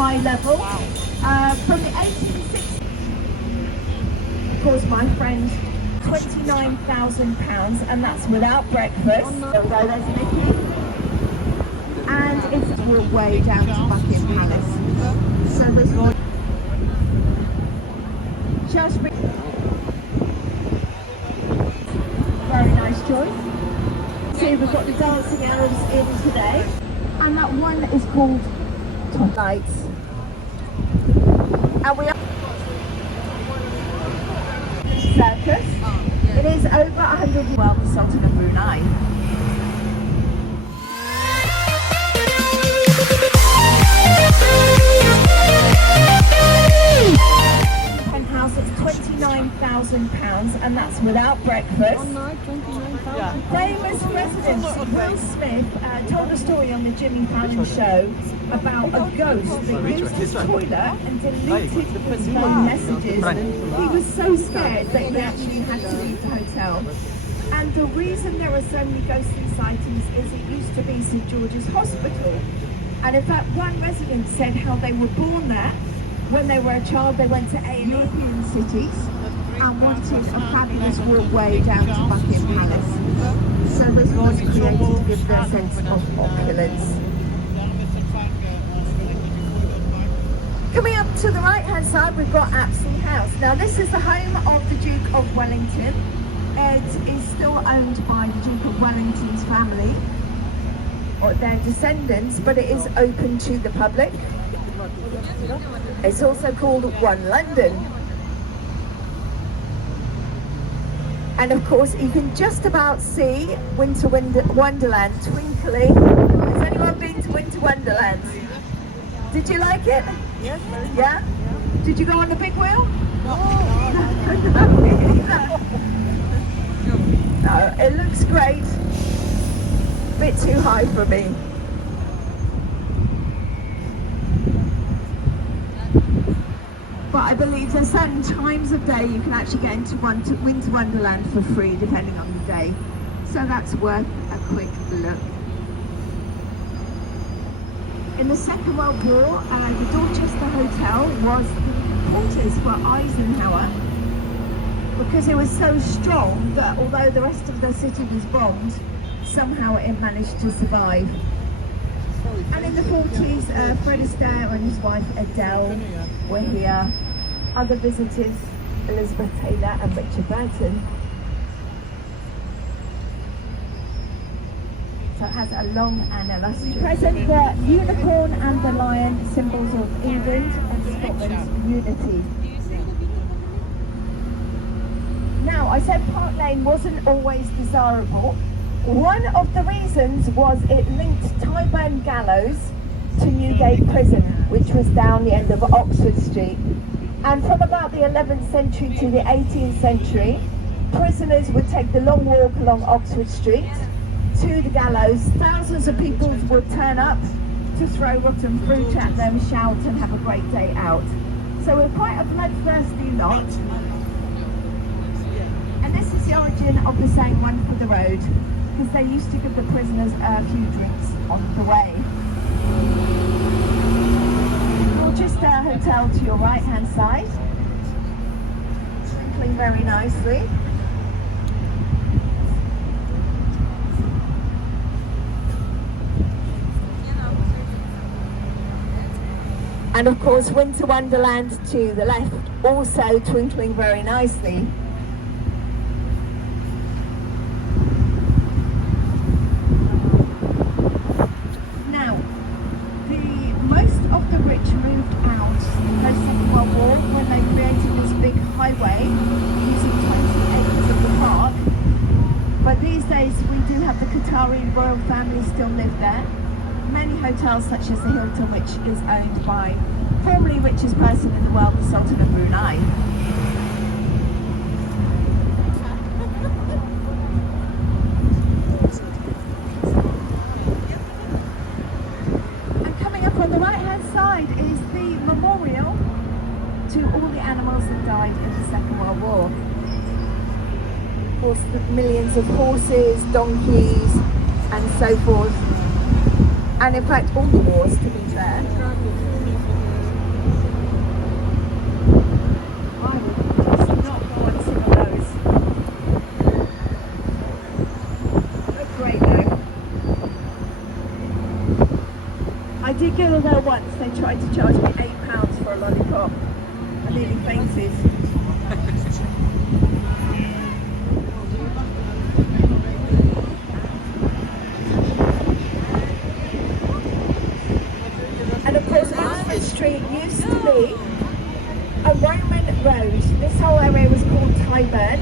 high level. From the 1860s, of course, my friend, £29,000, and that's without breakfast. There we go, there's Mickey. And it's all way down to Buckingham Palace. So there's just very nice choice. See, we've got the dancing elves in today, and that one is called Top Lights. And we are circus. It is over 100 well, the Sultan of Brunei. Penthouse, it's £29,000, and that's without breakfast. One night, 29,000. Famous residents, Will Smith told a story on the Jimmy Fallon show about a ghost that used his toilet and deleted his phone messages. He was so scared that he actually had to leave the hotel. And the reason there are so many ghostly sightings is it used to be St George's Hospital. And in fact, one resident said how they were born there. When they were a child, they went to A&E in cities and wanted a fabulous walkway down to Buckingham Palace. So this was created to give their sense of opulence. Coming up to the right-hand side, we've got Apsley House. Now, this is the home of the Duke of Wellington. It is still owned by the Duke of Wellington's family, or their descendants, but it is open to the public. It's also called One London. And of course, you can just about see Winter Wonderland twinkling. Has anyone been to Winter Wonderland? Did you like it? Yes. Yeah? Did you go on the big wheel? No, it looks great. Bit too high for me. But I believe there's certain times of day you can actually get into Winter Wonderland for free, depending on the day. So that's worth a quick look. In the Second World War, the Dorchester Hotel was the quarters for Eisenhower, because it was so strong that although the rest of the city was bombed, somehow it managed to survive. And in the 40s, Fred Astaire and his wife Adele were here. Other visitors, Elizabeth Taylor and Richard Burton. So it has a long and illustrious present. The unicorn and the lion, symbols of England and Scotland's unity. Now, I said Park Lane wasn't always desirable. One of the reasons was it linked Tyburn Gallows to Newgate Prison, which was down the end of Oxford Street. And from about the 11th century to the 18th century, prisoners would take the long walk along Oxford Street to the gallows. Thousands of people would turn up to throw rotten fruit at them, shout and have a great day out. So we're quite a bloodthirsty lot. And this is the origin of the saying "one for the road," because they used to give the prisoners a few drinks on the way. Dorchester Hotel to your right hand side, twinkling very nicely. And of course Winter Wonderland to the left, also twinkling very nicely. Highway using 20 acres of the park, but these days we do have the Qatari royal family still live there. Many hotels such as the Hilton, which is owned by formerly richest person in the world, the Sultan of Brunei. And coming up on the right hand side is the memorial to all the animals that died in the Second World War. Of course, the millions of horses, donkeys, and so forth. And in fact, all the wars, to be fair. I did go there once. They tried to charge me £8 for a lollipop. I nearly fainted. And of course, Oxford Street used to be a Roman road. This whole area was called Tyburn.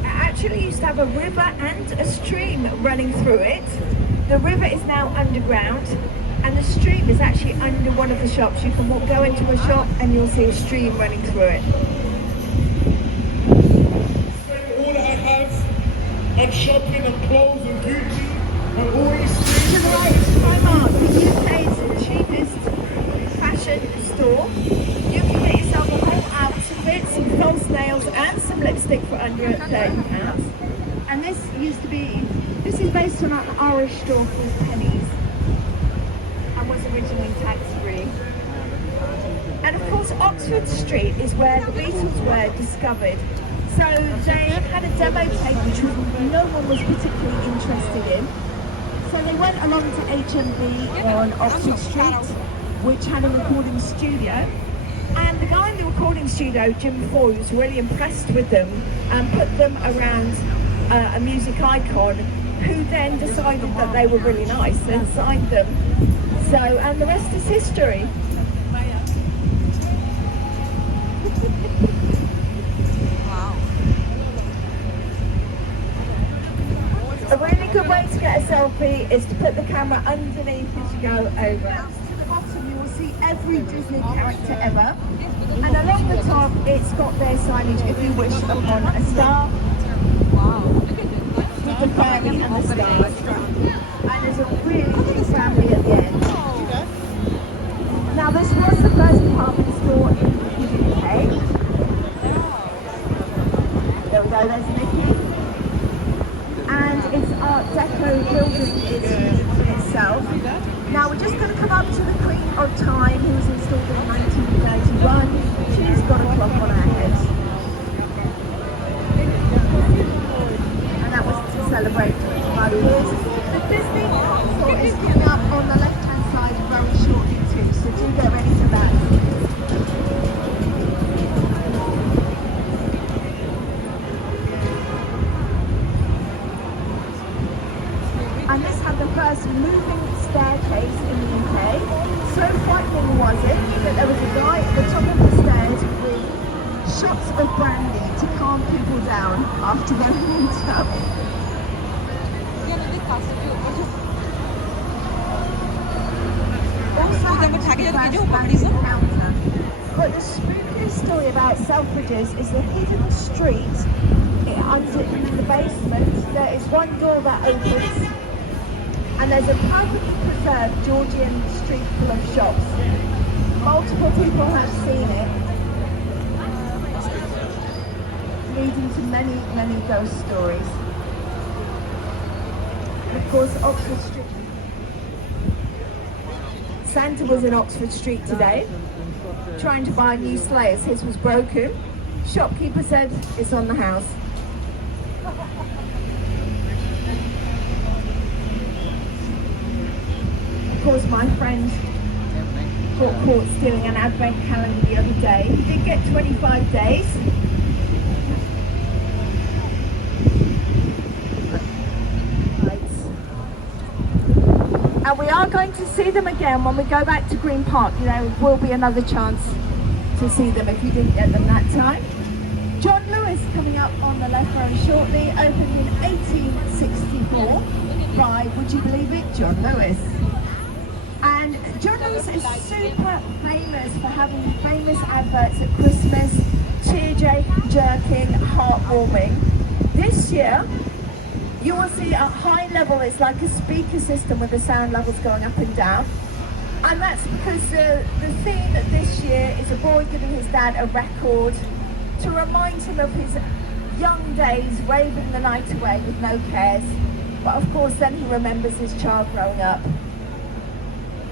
It actually used to have a river and a stream running through it. The river is now underground, and the stream is actually under one of the shops. You can go into a shop and you'll see a stream running through it. All I have and shopping and clothes and beauty and all these things. To the right is Primark, the UK's cheapest fashion store. You can get yourself a whole outfit, some false nails and some lipstick for under £30. And this is based on an Irish store called Penny's and was originally tax-free. And of course Oxford Street is where the Beatles were discovered. So they had a demo tape which no one was particularly interested in. So they went along to HMV on Oxford Street, which had a recording studio. And the guy in the recording studio, Jim Foy, was really impressed with them and put them around a music icon, who then decided that they were really nice and signed them. So, and the rest is history. A really good way to get a selfie is to put the camera underneath as you go over. To the bottom you will see every Disney character ever. And along the top it's got their signage, if you wish, upon a star. With the fairy and the stars. And there's a really big family at the end. Now this was the first department store in the UK. There we go, there's Mickey. And its Art Deco building is unique in itself. Now we're just going to come up to the Queen of Time, who was installed in 1931. She's got a clock on her head. And that was to celebrate 25 years. The Disney concert is coming up on the left-hand side very shortly too, so do get ready for that. And this had the first moving staircase in the UK. So frightening was it that there was a guy at the top of the stairs with shots of brandy to calm people down after they walked up. Also had the encounter. But the spookiest story about Selfridges is the hidden street under in the basement. There is one door that opens. And there's a perfectly preserved Georgian street full of shops. Multiple people have seen it, leading to many, many ghost stories. And of course, Oxford Street. Santa was in Oxford Street today, trying to buy a new sleigh as his was broken. Shopkeeper said, it's on the house. Of course, my friend got caught stealing an advent calendar the other day. He did get 25 days. And we are going to see them again when we go back to Green Park. There will be another chance to see them if you didn't get them that time. John Lewis coming up on the left very shortly, opened in 1864 by, would you believe it, John Lewis. And John Lewis is super famous for having famous adverts at Christmas, tear-jerking, heartwarming. This year, you will see at high level, it's like a speaker system with the sound levels going up and down. And that's because the theme this year is a boy giving his dad a record to remind him of his young days, raving the night away with no cares. But of course then he remembers his child growing up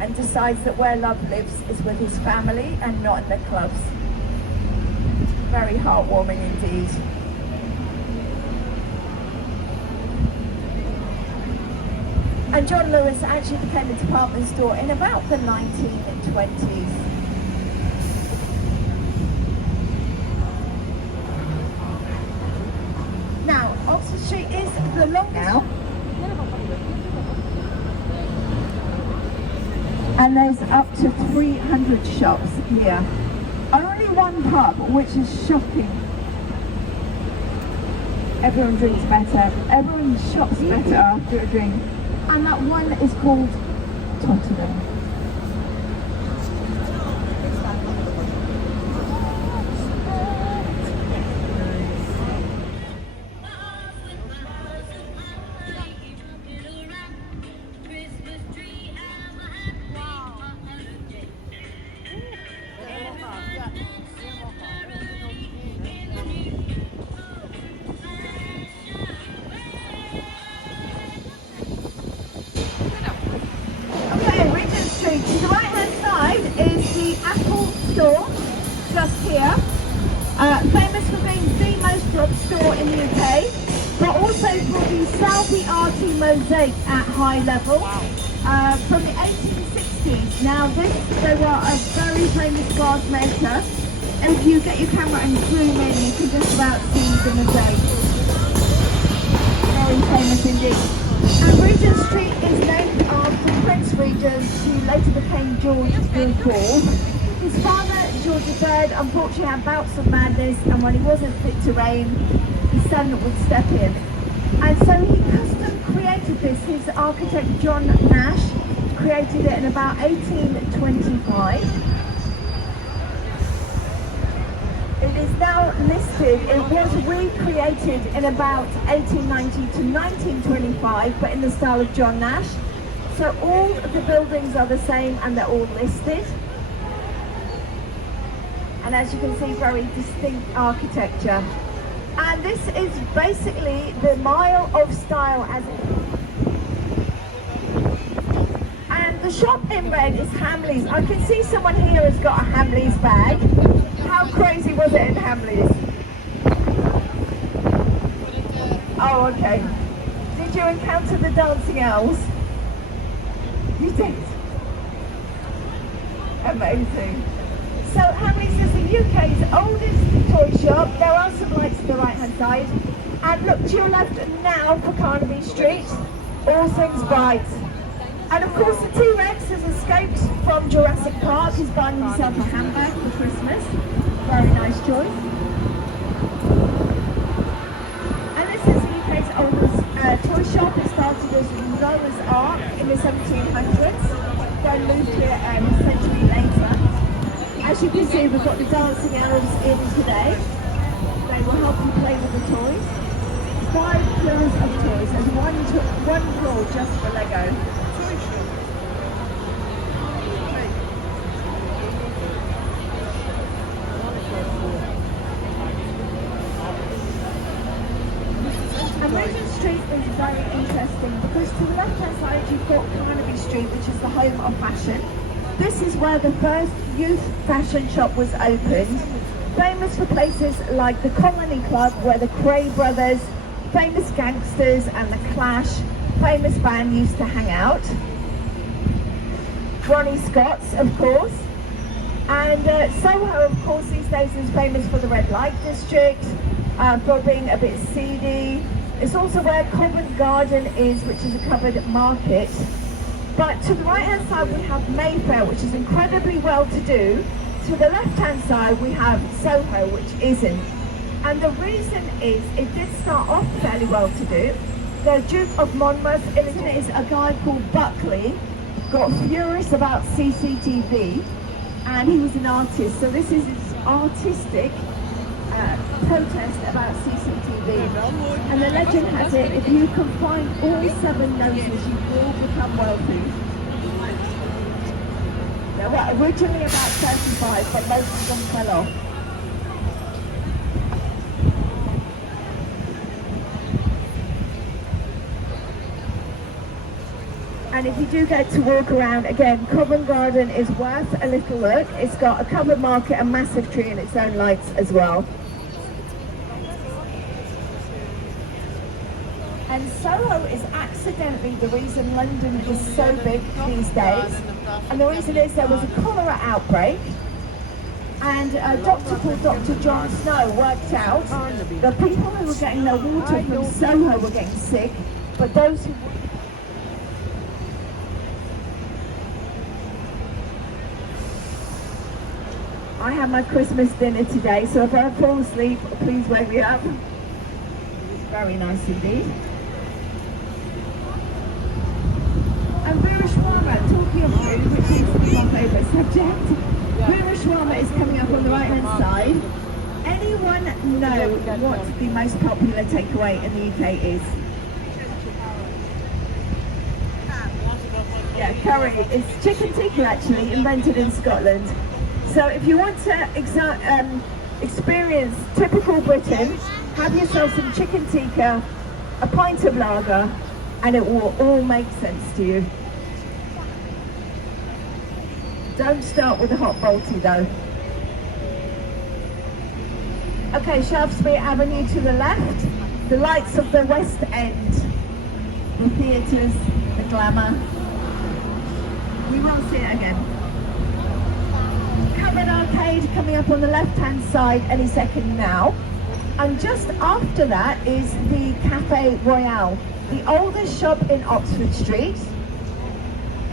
and decides that where love lives is with his family and not in the clubs. Very heartwarming indeed. And John Lewis actually became a department store in about the 1920s. Now, Oxford Street is the longest now. And there's up to 300 shops here. Only one pub, which is shocking. Everyone drinks better. Everyone shops better after a drink. And that one is called Tottenham. To the right hand side is the Apple store, just here. Famous for being the most robbed store in the UK, but also for the Southie Arty mosaic at high level from the 1860s. Now they were a very famous glass maker, and if you get your camera and zoom in, you can just about see the mosaic. Very famous indeed. And Regent Street is named after Prince Regent, who later became George IV. His father, George III, unfortunately had bouts of madness, and when he wasn't fit to reign, his son would step in. And so he custom created this. His architect, John Nash, created it in about 1825. It is now listed, it was recreated in about 1890 to 1925, but in the style of John Nash. So all of the buildings are the same and they're all listed. And as you can see, very distinct architecture. And this is basically the Mile of Style as it And the shop in red is Hamleys. I can see someone here has got a Hamleys bag. How crazy was it in Hamleys? Oh, okay. Did you encounter the dancing owls? You did? Amazing. So Hamleys is the UK's oldest toy shop. There are some lights to the right hand side. And look to your left now for Carnaby Street. All things bright. And of course the T-Rex has escaped from Jurassic Park. He's buying himself a handbag for Christmas. Very nice choice. And this is the UK's oldest toy shop. It started as Noah's Ark in the 1700s. Then moved here a century later. As you can see, we've got the dancing elves in today. They will help you play with the toys. 5 floors of toys and one floor just for Lego. And Regent Street is very interesting because to the left hand side you've got Carnaby Street, which is the home of fashion. This is where the first youth fashion shop was opened. Famous for places like the Colony Club, where the Cray Brothers, famous gangsters and the Clash, famous band used to hang out. Ronnie Scott's, of course. And Soho, of course, these days is famous for the red light district, for being a bit seedy. It's also where Covent Garden is, which is a covered market. But to the right hand side we have Mayfair, which is incredibly well to do. To the left hand side we have Soho, which isn't. And the reason is it did start off fairly well to do. The Duke of Monmouth is a guy called Buckley, got furious about CCTV, and he was an artist. So this is his artistic protest about CCTV. And the legend has it, if you can find all 7 noses, you will become wealthy. There were originally about 35, but most of them fell off. And if you do get to walk around, again, Covent Garden is worth a little look. It's got a covered market, a massive tree and its own lights as well. And Soho is accidentally the reason London is so big these days. And the reason is there was a cholera outbreak. And a doctor called Dr. John Snow worked out that people who were getting their water from Soho were getting sick, but those who... I had my Christmas dinner today, so if I fall asleep, please wake me up. It's very nice indeed. And Vera Shawarma, talking of food, which seems to be my favourite subject. Vera Shawarma is coming up on the right hand side. Anyone know what the most popular takeaway in the UK is? Yeah, curry. It's chicken tikka actually, invented in Scotland. So if you want to experience typical Britain, have yourself some chicken tikka, a pint of lager, and it will all make sense to you. Don't start with a hot bolty though. Okay, Shaftesbury Avenue to the left, the lights of the West End, the theatres, the glamour. We will see it again. Covered Arcade coming up on the left hand side any second now. And just after that is the Cafe Royale, the oldest shop in Oxford Street.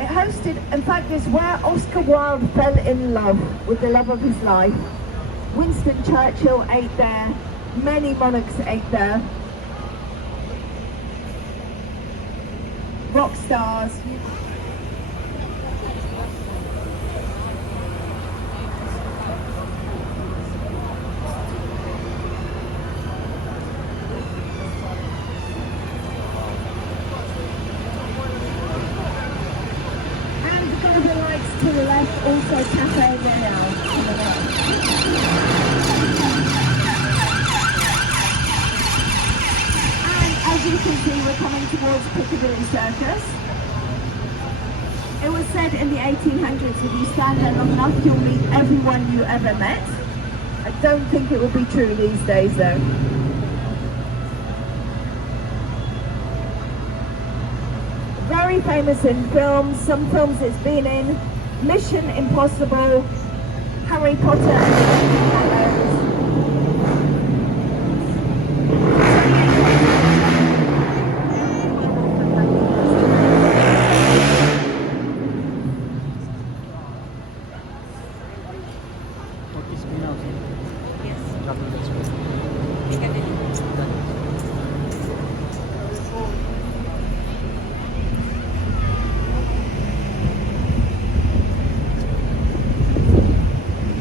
It hosted, in fact, it's where Oscar Wilde fell in love with the love of his life. Winston Churchill ate there, many monarchs ate there. Rock stars. To the left, also Cafe Royale on the right. And as you can see, we're coming towards Piccadilly Circus. It was said in the 1800s, if you stand there long enough, you'll meet everyone you ever met. I don't think it would be true these days though. Very famous in films, some films it's been in. Mission Impossible, Harry Potter and the Deathly Hallows.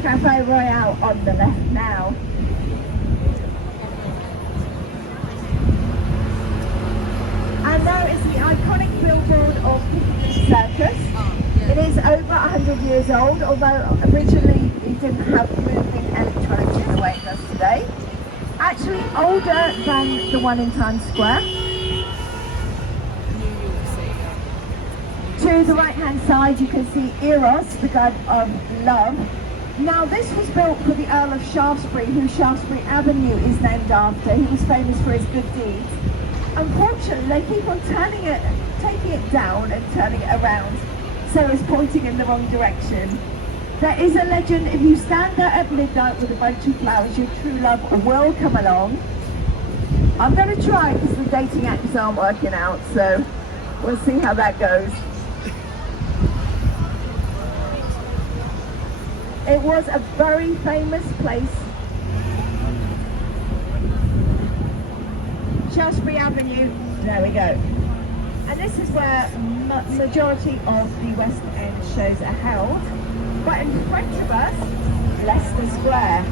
Cafe Royale on the left now. And there is the iconic billboard of Piccadilly Circus. It is over 100 years old, although originally it didn't have moving electronics in the way it does today. Actually older than the one in Times Square. To the right hand side you can see Eros, the god of love. Now this was built for the Earl of Shaftesbury, who Shaftesbury Avenue is named after. He was famous for his good deeds. Unfortunately, they keep on taking it down and turning it around, so it's pointing in the wrong direction. There is a legend, if you stand there at midnight with a bunch of flowers, your true love will come along. I'm going to try because the dating apps aren't working out, so we'll see how that goes. It was a very famous place. Shaftesbury Avenue, there we go. And this is where majority of the West End shows are held. But in front of us, Leicester Square.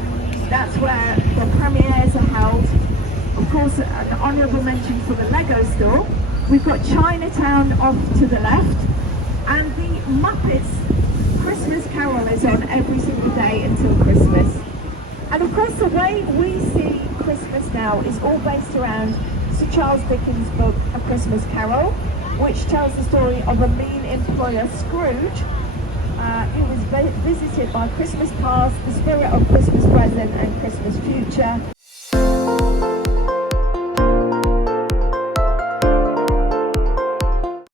That's where the premieres are held. Of course, an honourable mention for the Lego store. We've got Chinatown off to the left. And the Muppets Christmas Carol is on every single day until Christmas. And of course the way we see Christmas now is all based around Sir Charles Dickens' book A Christmas Carol, which tells the story of a mean employer, Scrooge, who was visited by Christmas past, the spirit of Christmas present and Christmas future.